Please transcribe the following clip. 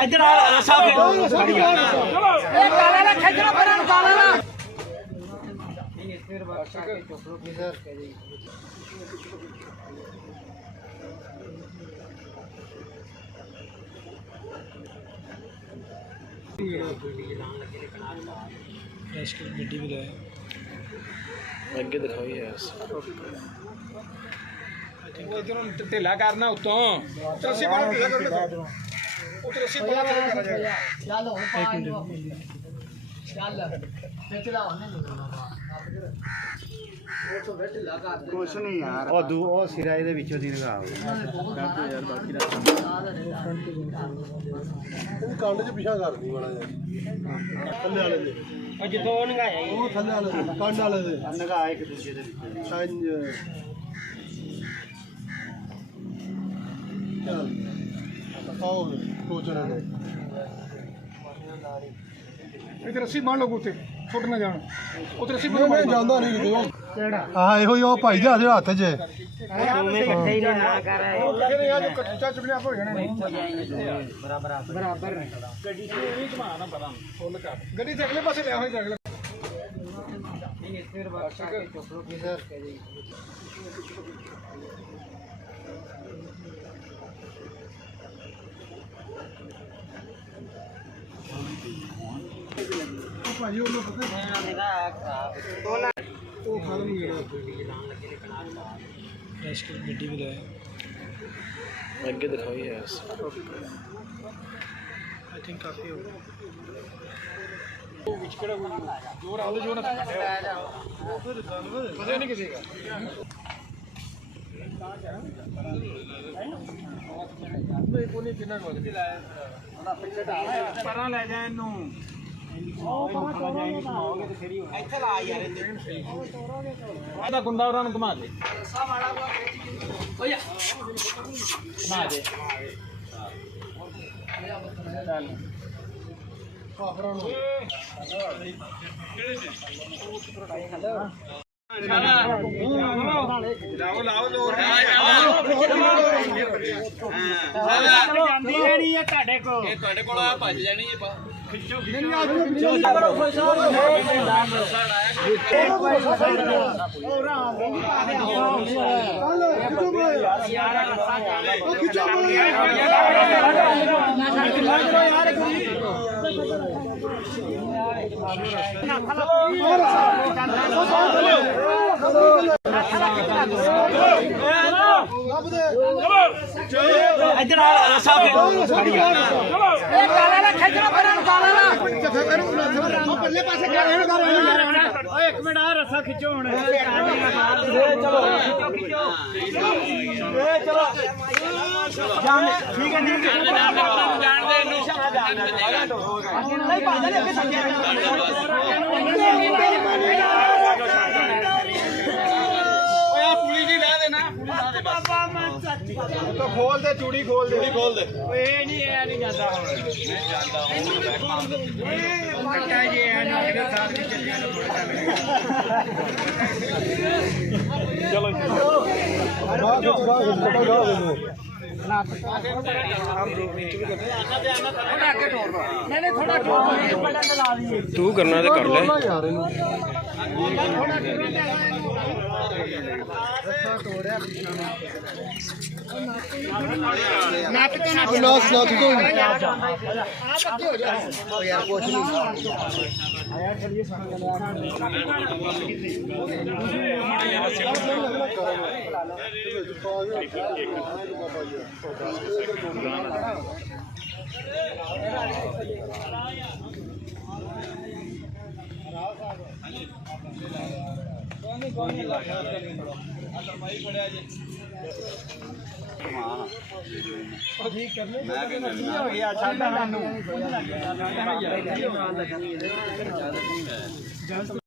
इधर आ रसा गड्डी भी लाए अगे दिखाओ यार इधरों ढिला करना उतों रस्सी बड़ा ढिला कर लो उत रस्सी बड़ा करा जाएगा चल हो चल चला कुछ नहीं यार ओ दू ओ सिरा ਇਹਦੇ ਵਿੱਚੋਂ ਦੀ ਲਗਾ ਯਾਰ ਬਾਕੀ ਦਾ ਕੰਡ ਚ ਪਿਛਾ ਕਰਦੀ ਵਾਲਾ ਯਾਰ ਥੱਲੇ ਵਾਲੇ ਦੇ और जितो नगाया ਉਹ ਥੱਲੇ ਵਾਲੇ ਦੇ ਕੰਡ ਵਾਲੇ ਦੇ ਨਗਾ ਇੱਕ ਦੂਜੇ ਦੇ ਵਿੱਚ ਸਾਂਝ ਚੱਲ ਆਓ ਕੋਚਣਾ ਨੇ इधर रस्सी बांध लो उते छुट ना जान उते रस्सी ਮੈਂ ਜਾਂਦਾ ਨਹੀਂ ਕਿਤੇ ਕਿਹੜਾ ਆਹ ਇਹੋ ਹੀ ਉਹ ਭਾਈ ਦੇ ਹੱਥ 'ਚ तुम्हें इकट्ठे ही ना कर रहा है फिर यार जो कच्चा चुपने आप हो जाने बराबर बराबर गड्डी से नहीं घुमाना पता फुल कर गड्डी से अगले पासे ले आओ अगले नहीं फिर वर्षा के टोकरो की सर ਭਾਈ ਉਹਨੂੰ ਪਤਾ ਉਹ ਖਤਮ ਗਿਆ गड्डी भी लाए अगे दिखाओ यार आई थिंक काफी हो वो विचकड़ा जोर आलो जो ना पता नहीं किसी का कोनी कितना को परा ले जाए इनू ਇੱਥੇ ਲਾ ਯਾਰ ਆਦਾ ਗੁੰਡਾ ਉਹਨਾਂ ਨੂੰ ਘੁਮਾ ਦੇ ਓਏ ਘੁਮਾ ਦੇ ਚੱਲ ਆਫਰਾਂ ਨੂੰ ਲਾਓ ਲਾਓ ਜ਼ੋਰ ਜਾਂਦੀ ਰਹਿਣੀ ਹੈ ਤੁਹਾਡੇ ਕੋਲ ਇਹ ਤੁਹਾਡੇ ਕੋਲ ਆ ਭੱਜ ਜਾਣੀ ਹੈ ਖਿੱਚੋ इधर आ रसा पल्ले पासे क्या है एक मिनट आ रसा खिंचो हुण चलो ठीक है नहीं भाजा ले तो खोल दे चूड़ी खोल दे खोल दे नहीं जाता चलो तू करना तो कर ले यार कुछ नहीं ठीक कर ले मैं हो गया छाड़ा